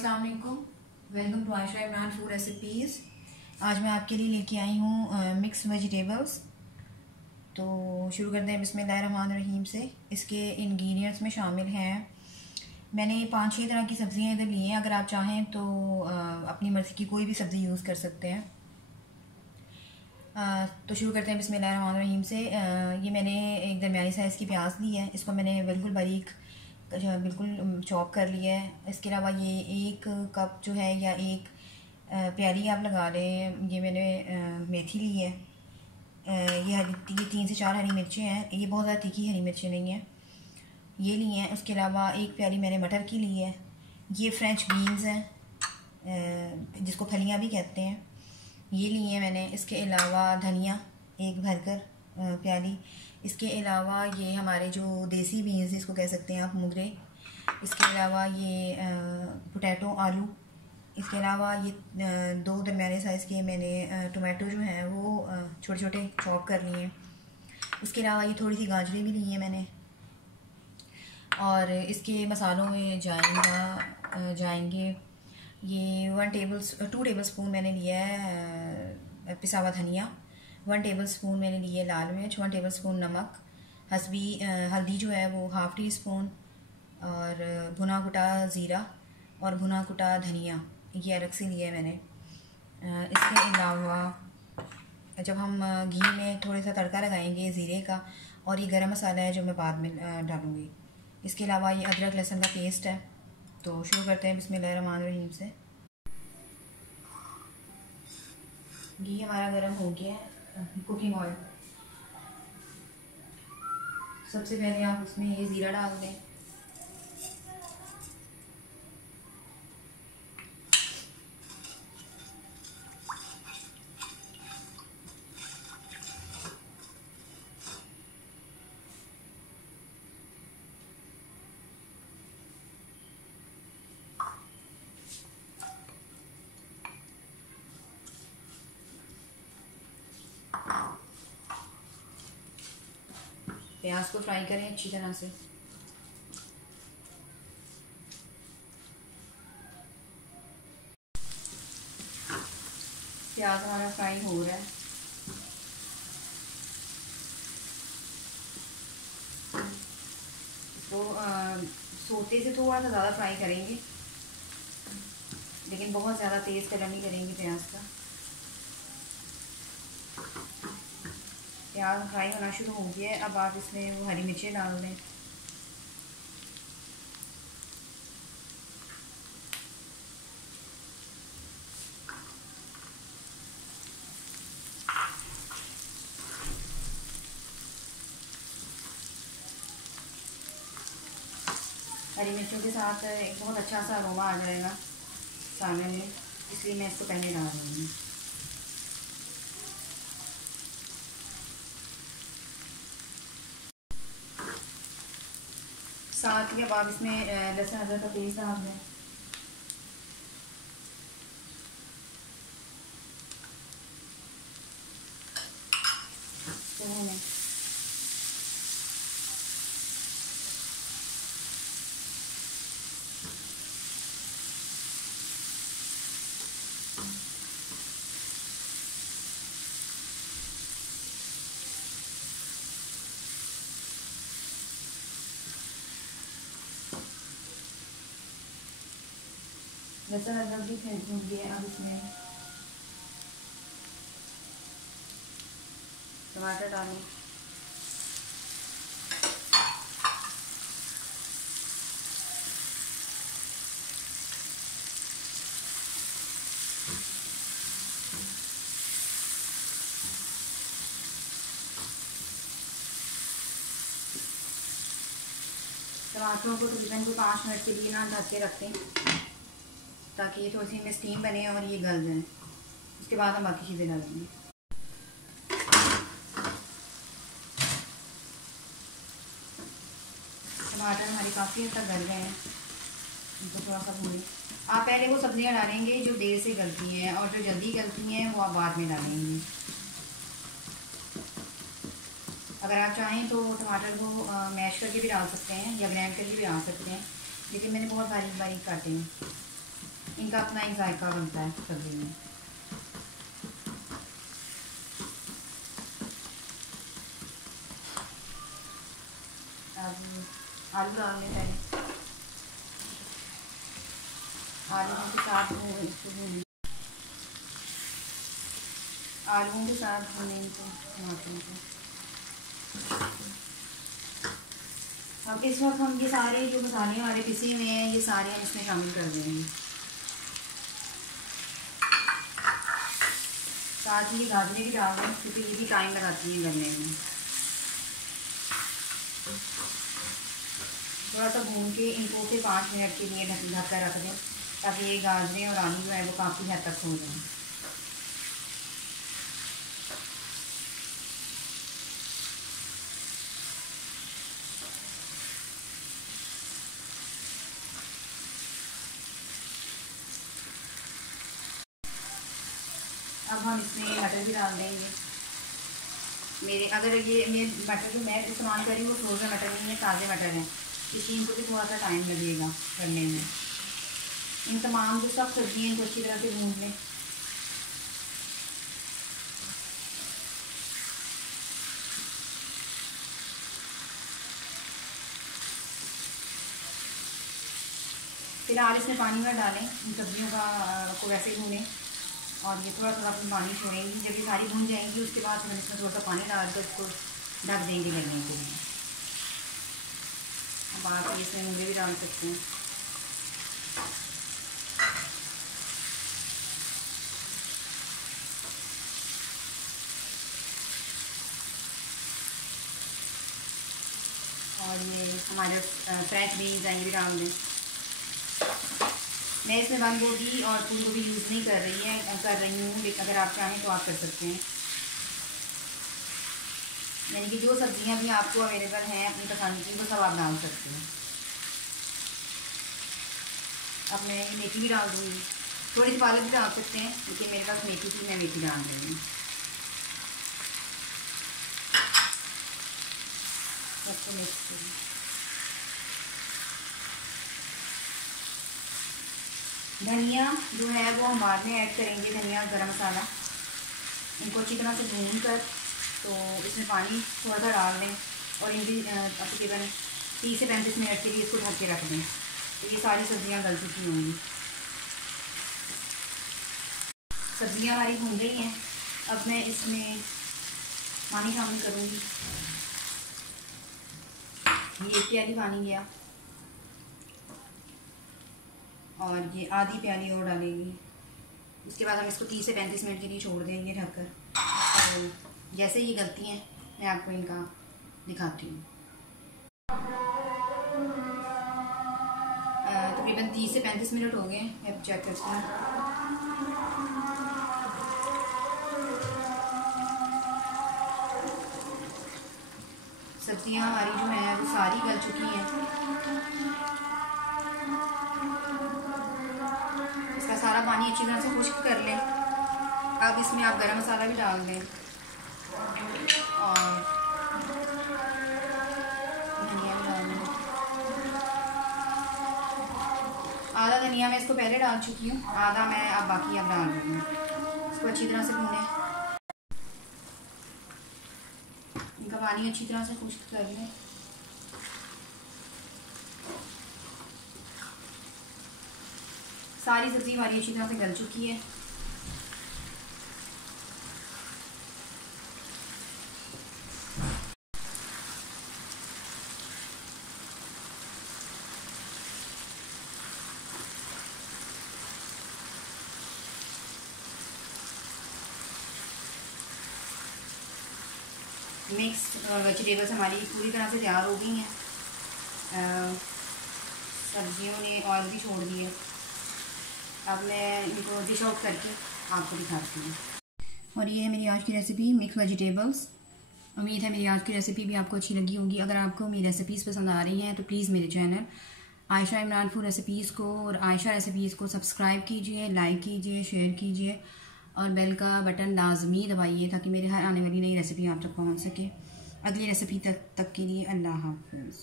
अस्सलाम वालेकुम, welcome to Ayesha Imran food recipes. आज मैं आपके लिए लेके आई हूँ मिक्स वेजिटेबल्स। तो शुरू करते हैं बिस्मिल्लाहिर्रहमानिर्रहीम से। इसके इंग्रेडिएंट्स में शामिल हैं, मैंने 5-6 तरह की सब्ज़ियाँ इधर ली हैं। अगर आप चाहें तो अपनी मर्ज़ी की कोई भी सब्ज़ी यूज़ कर सकते हैं। तो शुरू करते हैं बिस्मिल्लाहिर्रहमानिर्रहीम से। ये मैंने एक दरमियानी साइज़ की प्याज ली है, इसको मैंने बिल्कुल बारीक बिल्कुल चॉप कर लिया है। इसके अलावा ये 1 कप जो है या एक प्याली आप लगा लें, ये मैंने मेथी ली है। ये 3 से 4 हरी मिर्चें हैं, ये बहुत ज़्यादा तीखी हरी मिर्चें नहीं हैं, ये ली हैं। उसके अलावा 1 प्याली मैंने मटर की ली है। ये फ्रेंच बीन्स हैं, जिसको फलियाँ भी कहते हैं, ये ली हैं मैंने। इसके अलावा धनिया 1 भरकर प्याली। इसके अलावा ये हमारे जो देसी बीन्स इसको कह सकते हैं आप, मुगरे। इसके अलावा ये पोटैटो आलू। इसके अलावा ये 2 दरमियाने साइज़ के मैंने टोमेटो जो हैं वो छोटे छोटे चॉप कर लिए हैं। इसके अलावा ये थोड़ी सी गाजरें भी ली हैं मैंने। और इसके मसालों में जाएंगे ये 2 टेबल स्पून मैंने लिया है पिसा हुआ धनिया, 1 टेबल स्पून मैंने लिए लाल मिर्च, 1 टेबल स्पून नमक, हसबी हल्दी जो है वो 1/2 टी स्पून, और भुना कुटा ज़ीरा और भुना कुटा धनिया, ये अलग से लिया है मैंने। इसके अलावा जब हम घी में थोड़ा सा तड़का लगाएंगे ज़ीरे का, और ये गरम मसाला है जो मैं बाद में डालूँगी। इसके अलावा ये अदरक लहसुन का पेस्ट है। तो शुरू करते हैं बिस्मिल्लाहिर्रहमानिर्रहीम से। घी हमारा गरम हो गया है। कुकिंग ऑयल, सबसे पहले आप उसमें ये ज़ीरा डाल दें। प्याज को फ्राई करें अच्छी तरह से। प्याज हमारा फ्राई हो रहा है। तो सोते से थोड़ा सा ज़्यादा फ्राई करेंगे, लेकिन बहुत ज़्यादा तेज़ कलर नहीं करेंगे प्याज का। प्याज फ्राई होना शुरू हो गया है। अब आप इसमें वो हरी मिर्चें डाल दें। हरी मिर्चों के साथ एक बहुत अच्छा सा अरोमा आ जाएगा सामने में, इसलिए मैं इसको पहले डाल रही हूँ। साथ ही अब आप इसमें लहसुन अदरक का पेस्ट डाल दें। लहसुन अदरक भी भून गया। अब इसमें टमाटर डालें। टमाटरों को तकरीबन 5 मिनट के लिए ना ढक के रखते हैं, ताकि ये थोड़ी सी में स्टीम बने और ये गल जाए। उसके बाद हम बाकी चीज़ें डालेंगे। टमाटर हमारी काफ़ी हद तक गल गए हैं, इनको थोड़ा सा भूनें। आप पहले वो सब्जियां डालेंगे जो देर से गलती हैं, और जो जल्दी गलती हैं वो आप बाद में डालेंगे। अगर आप चाहें तो टमाटर को मैश करके भी डाल सकते हैं या ग्राइंड करके भी डाल सकते हैं, लेकिन मैंने बहुत बारीक बारीक काटे हैं। इनका अपना एक जायका बनता है सब्जी में। अब आलू डाल लें पहले। आलूओं के साथ आलूओं के साथ भूनें इनको, टमाटरों को। अब इस वक्त हम ये सारे जो मसाले हमारे पिसे हुए हैं ये सारे हम इसमें शामिल कर देंगे। साथ ही गाजरें भी डाल दें क्योंकि ये भी टाइम लगाती हैं गलने में। थोड़ा सा भून के इनको फिर 5 मिनट के लिए ढक कर रख दें ताकि ये गाजरें और आलू जो है वो काफ़ी हद तक हो जाएं। अब हम इसमें मटर भी डाल देंगे। अगर ये मटर जो मैं इस्तेमाल कर रही हूँ वो फ्रोज़न मटर नहीं है, ताज़े मटर हैं, इसलिए इनको भी थोड़ा सा टाइम लगेगा करने में। इन तमाम जो सब सब्जियाँ इनको अच्छी तरह से भून लें। फिलहाल इसमें पानी में डालें, इन सब्जियों को वैसे ही भूनें और ये थोड़ा थोड़ा अपनी पानी छोड़ेंगी। जब ये सारी भून जाएंगी उसके बाद हम इसमें थोड़ा सा पानी डालकर इसको ढक देंगे गलने के लिए। अब आप इसमें मूंगे भी डाल सकते हैं। और ये हमारे फ्रेंच बीन्स हैं, ये भी डाल दें। मैं इसमें बंद गोभी और फूल गोभी यूज़ नहीं कर रही हूँ, लेकिन अगर आप चाहें तो आप कर सकते हैं। यानी कि जो सब्जियां भी आपको अवेलेबल हैं अपनी पसंद की वो सब आप डाल सकते हैं। अब मैं ये मेथी भी डाल दूँगी, थोड़ी सी पालक भी डाल सकते हैं लेकिन मेरे पास मेथी थी, मैं मेथी डाल रही हूँ। सबको मिक्स करें। धनिया जो है वो हम बाद में ऐड करेंगे, धनिया गरम मसाला। इनको अच्छी तरह से भून कर तो इसमें पानी थोड़ा सा डाल दें और इनकी तकरीबन 30 से 35 मिनट के लिए इसको ढक के रख दें। तो ये सारी सब्जियां गल चुकी होंगी। सब्जियां हमारी भून गई हैं। अब मैं इसमें पानी शामिल करूँगी। ये 1 प्याली पानी गया और ये आधी प्याली और डालेंगी। उसके बाद हम इसको 30 से 35 मिनट के लिए छोड़ देंगे ढककर। और जैसे ये गलती हैं मैं आपको इनका दिखाती हूँ। तकरीबन 30 से 35 मिनट हो गए, मैं चेक करती हूँ। सब्जियाँ हमारी जो हैं वो सारी गल चुकी हैं। इसका सारा पानी अच्छी तरह से खुश्क कर लें। अब इसमें आप गरम मसाला भी डाल दें और धनिया भी डाल दें। आधा धनिया मैं इसको पहले डाल चुकी हूँ, आधा मैं अब बाकी अब डाल रही हूँ। इसको अच्छी तरह से भूनें, इनका पानी अच्छी तरह से खुश्क कर लें। सारी सब्ज़ी हमारी अच्छी तरह से गल चुकी है। मिक्स वेजिटेबल्स हमारी पूरी तरह से तैयार हो गई हैं। सब्जियों ने ऑयल भी छोड़ दिया। अब मैं इनको डिश आउट करके आपको दिखाती हूँ। और ये है मेरी आज की रेसिपी मिक्स वेजिटेबल्स। उम्मीद है मेरी आज की रेसिपी भी आपको अच्छी लगी होगी। अगर आपको मेरी रेसिपीज़ पसंद आ रही हैं तो प्लीज़ मेरे channel Ayesha Imran food recipes को और आयशा रेसिपीज़ को सब्सक्राइब कीजिए, लाइक कीजिए, शेयर कीजिए और बेल का बटन लाजमी दबाइए ताकि मेरे हर आने वाली नई रेसिपी आप तक पहुँच सके। अगली रेसिपी तक के लिए अल्लाह हाफ़िज़।